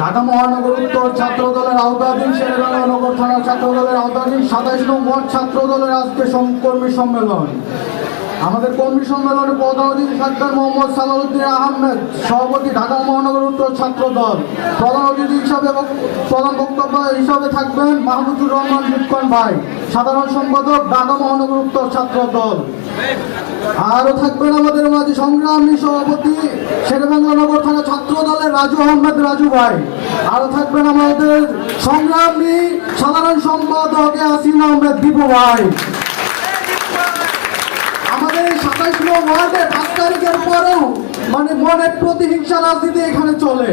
ঢাকা মহানগর উত্তর ছাত্র দলের আওতাধীন শেরেবাংলা নগর থানা ছাত্র দলের আওতাধীন সাতাইশ নং ওয়ার্ড ছাত্র দলের আজকে কর্মী সম্মেলন। আমাদের কর্মী সম্মেলনে অতিথি থাকবেন মোহাম্মদ সালাউদ্দিন আহমেদ, সভাপতি ঢাকা মহানগর উত্তর ছাত্র দল, প্রধান অতিথি হিসাবে প্রধান বক্তব্য হিসাবে থাকবেন মাহমুদুর রহমান লিপকন ভাই। সাধারণ সম্পাদক ঢাকা মহানগর উত্তর ছাত্র দল। আরও থাকবেন আমাদের মাঝে সংগ্রামী সভাপতি শেরেবাংলা নগর থানা ছাত্র দলের রাজু আহমেদ রাজু ভাই। আরও থাকবেন আমাদের সংগ্রামী সাধারণ সম্পাদক আসিন আহমেদ দীপু ভাই। আমাদের সাতাইশ ওয়ার্ডে পাঁচ তারিখের পরেও মানে মনের প্রতিহিংসা রাজনীতি এখানে চলে।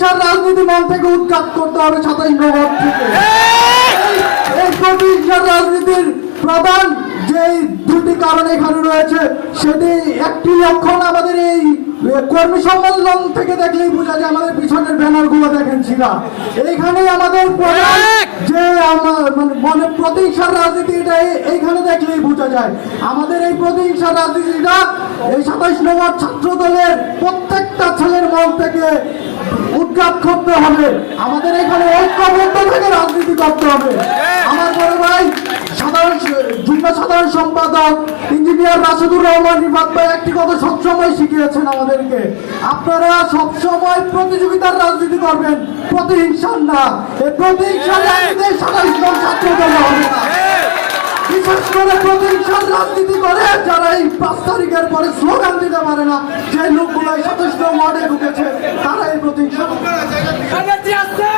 প্রতিহিংসার রাজনীতি মন থেকে উৎখাত করতে হবে সাতাইশ নং ওয়ার্ড থেকে। এই- রাজনীতির প্রধান, যেই দুটি কারণ এখানে রয়েছে, সেটি একটি লক্ষণ আমাদের এই কর্মী সম্মেলন থেকে দেখলেই বোঝা যায় আমাদের পিছনের ব্যানারগুলো দেখেন ছিলা এইখানে আমাদের যে আমার মানে মনে প্রতিহিংসার রাজনীতি, এটা এইখানে দেখলেই বোঝা যায়। আমাদের এই প্রতিহিংসার রাজনীতিটা এই সাতাইশ নম্বর ছাত্র দলের প্রত্যেকটা ছেলের মন থেকে উৎখাত করতে হবে। আমাদের এখানে ঐক্যবদ্ধ থেকে রাজনীতি করতে হবে। আমার বড় ভাই সাধারণ যুগ্ম সাধারণ সম্পাদক ইঞ্জিনিয়ার রাশেদুর রহমান রিফাত ভাই একটি কথা সবসময় শিখিয়েছেন আমাদেরকে। আপনারা সবসময় প্রতিযোগিতার রাজনীতি করবেন প্রতিহিংসার না। এই প্রতিহিংসার রাজনীতি সাতাইশ জন ছাত্র হবে না। বিশেষ করে প্রতিহিংসার রাজনীতি করে যারা এই পাঁচ তারিখের পরে স্লোগান দিতে পারে না যে লোকগুলো সাতাইশ ওয়ার্ডে ঢুকেছে প্রতিহিংসা